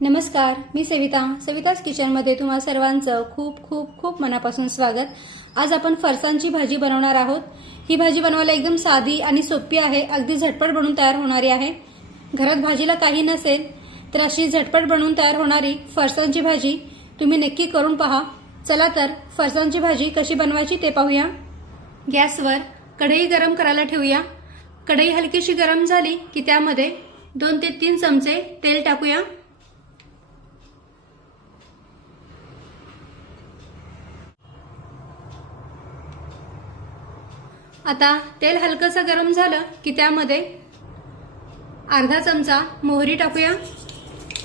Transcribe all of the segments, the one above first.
नमस्कार, मी सविताच किचनमध्ये तुम्हा सर्वांचं खूप खूप खूप मनापासून स्वागत। आज आपण फरसाणची भाजी बनवणार आहोत। ही भाजी बनवायला एकदम साधी आणि सोपी आहे, अगदी झटपट बनवून तयार होणारी आहे। घरात भाजीला काही नसेल तर अशी झटपट बनवून तयार होणारी फरसाणची भाजी तुम्ही नक्की करून पहा। चला तर फरसाणची भाजी कशी बनवायची ते पाहूया। गॅसवर कढई गरम करायला ठेवूया। कढई हलकीशी गरम झाली की त्यामध्ये 2 ते 3 चमचे तेल टाकूया। आता तेल हलकसं गरम झालं की त्यामध्ये अर्धा चमचा मोहरी टाकूया।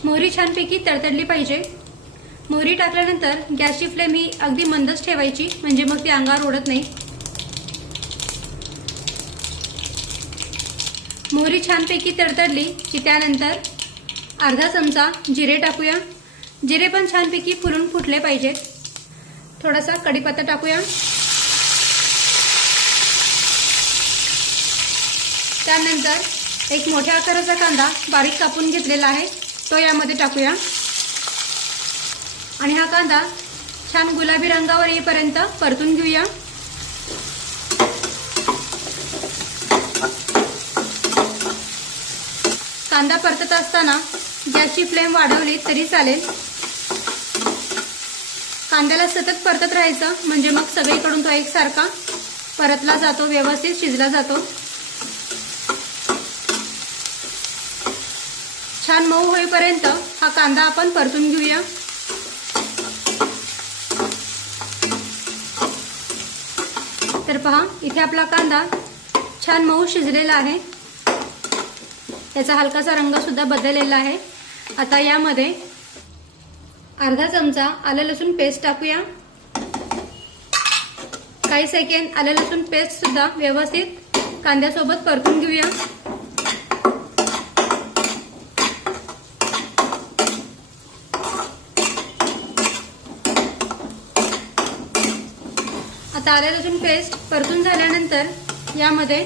मोहरी छानपैकी तडतडली पाहिजे। मोहरी टाकल्यानंतर गॅसची फ्लेम ही अगदी मंदच ठेवायची, म्हणजे मग ती अंगावर उडत नाही। मोहरी छानपैकी तडतडली की त्यानंतर अर्धा चमचा जिरे टाकूया। जिरे पण छानपैकी फुलून फुटले पाहिजेत। थोडासा कढीपत्ता टाकूया। त्यानंतर एक मोठ्या आकाराचा कांदा बारीक कापून घेतलेला आहे तो यामध्ये टाकूया आणि हा कांदा छान गुलाबी रंगावर येईपर्यंत परतून घेऊया। कांदा परतत असताना गॅसची फ्लेम वाढवली तरी चालेल। कांद्याला सतत परतत राहायचं, म्हणजे मग सगळीकडून तो एकसारखा परतला जातो, व्यवस्थित शिजला जातो। छान मऊ होईपर्यंत हा कांदा आपण परतून घेऊया। तर पहा, इथे आपला कांदा छान मऊ शिजलेला आहे। याचा हलकासा रंग सुद्धा बदललेला आहे। आता यामध्ये अर्धा चमचा आलं लसूण पेस्ट टाकूया। काही सेकंद आलं लसूण पेस्ट सुद्धा व्यवस्थित कांद्यासोबत परतून घेऊया। आता आलं लसूण पेस्ट परतून झाल्यानंतर यामध्ये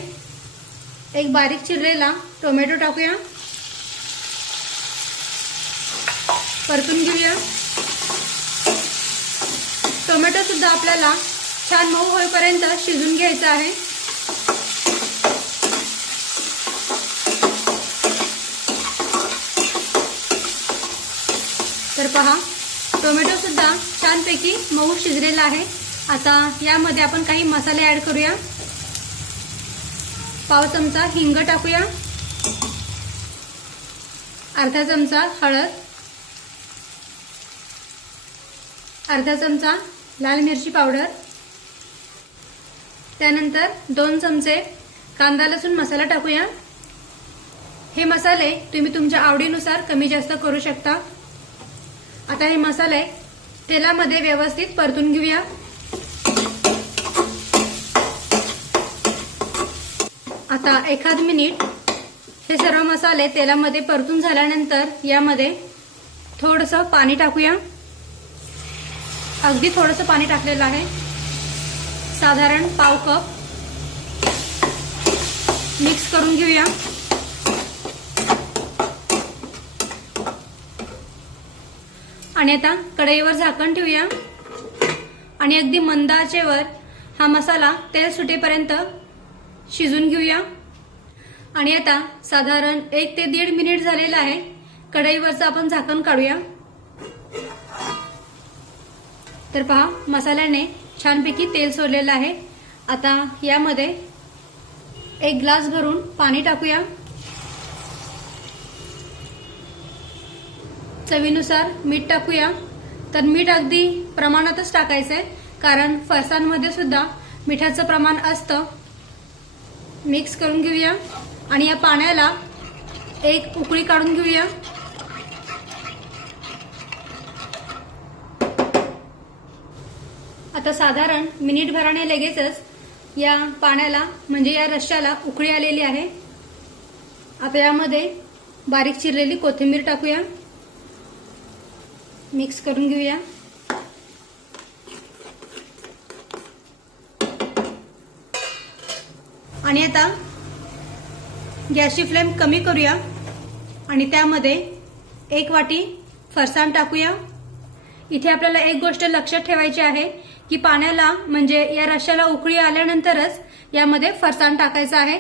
एक बारीक चिरलेला टोमॅटो टाकूया। परतून घेऊया। टोमॅटो सुद्धा आपल्याला छान मऊ होईपर्यंत शिजून घ्यायचा आहे। तर पहा, टोमॅटो सुद्धा छानपैकी मऊ शिजलेला आहे। आता यामध्ये आपण काही मसाले ऍड करूया। पाव चमचा हिंग टाकूया। अर्धा चमचा हळद, अर्धा चमचा लाल मिरची पावडर, त्यानंतर 2 चमचे कांदा लसूण मसाला टाकूया। हे मसाले तुम्ही तुमच्या आवडीनुसार कमी जास्त करू शकता। आता हे मसाले तेलामध्ये व्यवस्थित परतून घेऊया। आता 1 मिनिट हे सर्व मसाले तेलामध्ये परतून झाल्यानंतर यामध्ये थोडंसं पाणी टाकूया। अगदी थोडंसं पाणी टाकलेलं आहे, साधारण पाव कप। मिक्स करून घेऊया। आणि आता कढईवर झाकण ठेवूया आणि अगदी मंद आचेवर हा मसाला तेल सुटेपर्यंत शिजून घेऊया। आणि आता साधारण 1 ते 1.5 मिनिट झालेला आहे। कढईवरचं आपण झाकण काढूया। तर पहा, मसाल्याने छानपैकी तेल सोडलेलं आहे। आता यामध्ये 1 ग्लास भरून पाणी टाकूया। चवीनुसार मीठ टाकूया। तर मीठ अगदी प्रमाणातच टाकायचंय, कारण फरसाणमध्ये सुद्धा मिठाचं प्रमाण असतं। मिक्स करून घेऊया आणि या पाण्याला एक उकळी काढून घेऊया। आता साधारण मिनिटभराने लगेचच या पाण्याला, म्हणजे या रश्श्याला उकळी आलेली आहे। आता यामध्ये बारीक चिरलेली कोथिंबीर टाकूया। मिक्स करून घेऊया। आणि आता गॅसची फ्लेम कमी करूया आणि त्यामध्ये 1 वाटी फरसाण टाकूया। इथे आपल्याला एक गोष्ट लक्षात ठेवायची आहे की पाण्याला म्हणजे या रश्श्याला उकळी आल्यानंतरच यामध्ये फरसाण टाकायचं आहे।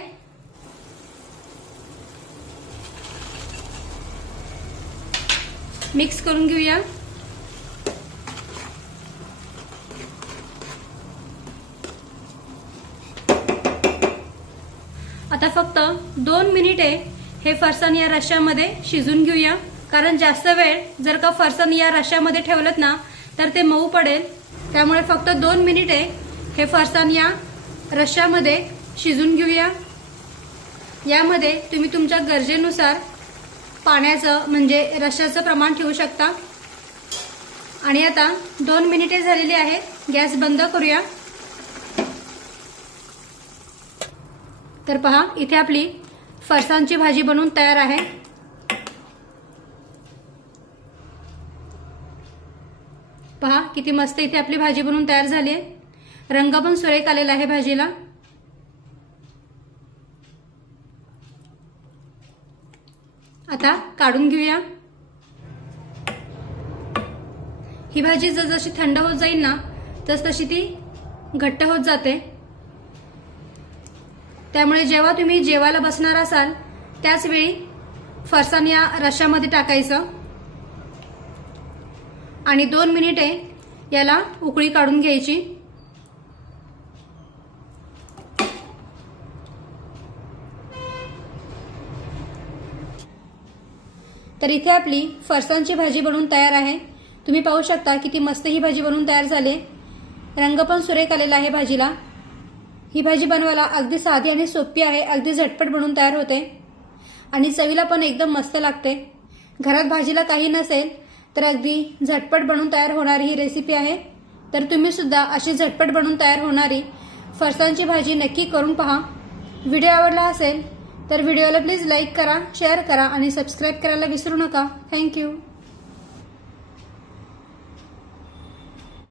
मिक्स करून घेऊया। आता फक्त 2 मिनिटे हे फरसाण या रश्श्यामध्ये शिजून घेऊया, कारण जास्त वेळ जर का फरसाण या रश्श्यामध्ये ठेवलत ना तर ते मऊ पडेल। त्यामुळे फक्त 2 मिनिटे हे फरसाण या रश्श्यामध्ये शिजून घेऊया। यामध्ये तुम्ही तुमच्या गरजेनुसार पाण्याचं म्हणजे रश्श्याचं प्रमाण ठेवू शकता। आणि आता 2 मिनिटे झालेली आहेत, गॅस बंद करूया। तर पहा, इथे आपली फरसाणची भाजी बनवून तयार आहे। पहा किती मस्त इथे आपली भाजी बनवून तयार झाली आहे। रंग पण सुरेख आलेला आहे भाजीला। आता काढून घेऊया। ही भाजी जसजशी थंड होत जाईल ना तसतशी ती घट्ट होत जाते। त्यामुळे जेव्हा तुम्ही जेवायला बसणार असाल त्याच वेळी फरसाण या रश्श्यामध्ये टाकायचं आणि 2 मिनिटे याला उकळी काढून घ्यायची। तर इथे आपली फरसाणची भाजी बनवून तयार आहे। तुम्ही पाहू शकता किती मस्त ही भाजी बनवून तयार झाली। रंग पण सुरेख आलेला आहे भाजीला। ही भाजी बनवायला अगदी साधी आणि सोपी आहे, अगदी झटपट बनवून तयार होते आणि चवीला पण एकदम मस्त लागते। घरात भाजीला काही नसेल तर अगदी झटपट बनवून तयार होणारी ही रेसिपी आहे। तर तुम्ही सुद्धा अशी झटपट बनवून तयार होणारी फरसाणची भाजी नक्की करून पहा। व्हिडिओ आवडला असेल तर व्हिडिओला प्लीज लाईक करा, शेअर करा आणि सबस्क्राईब करायला विसरू नका। थँक्यू।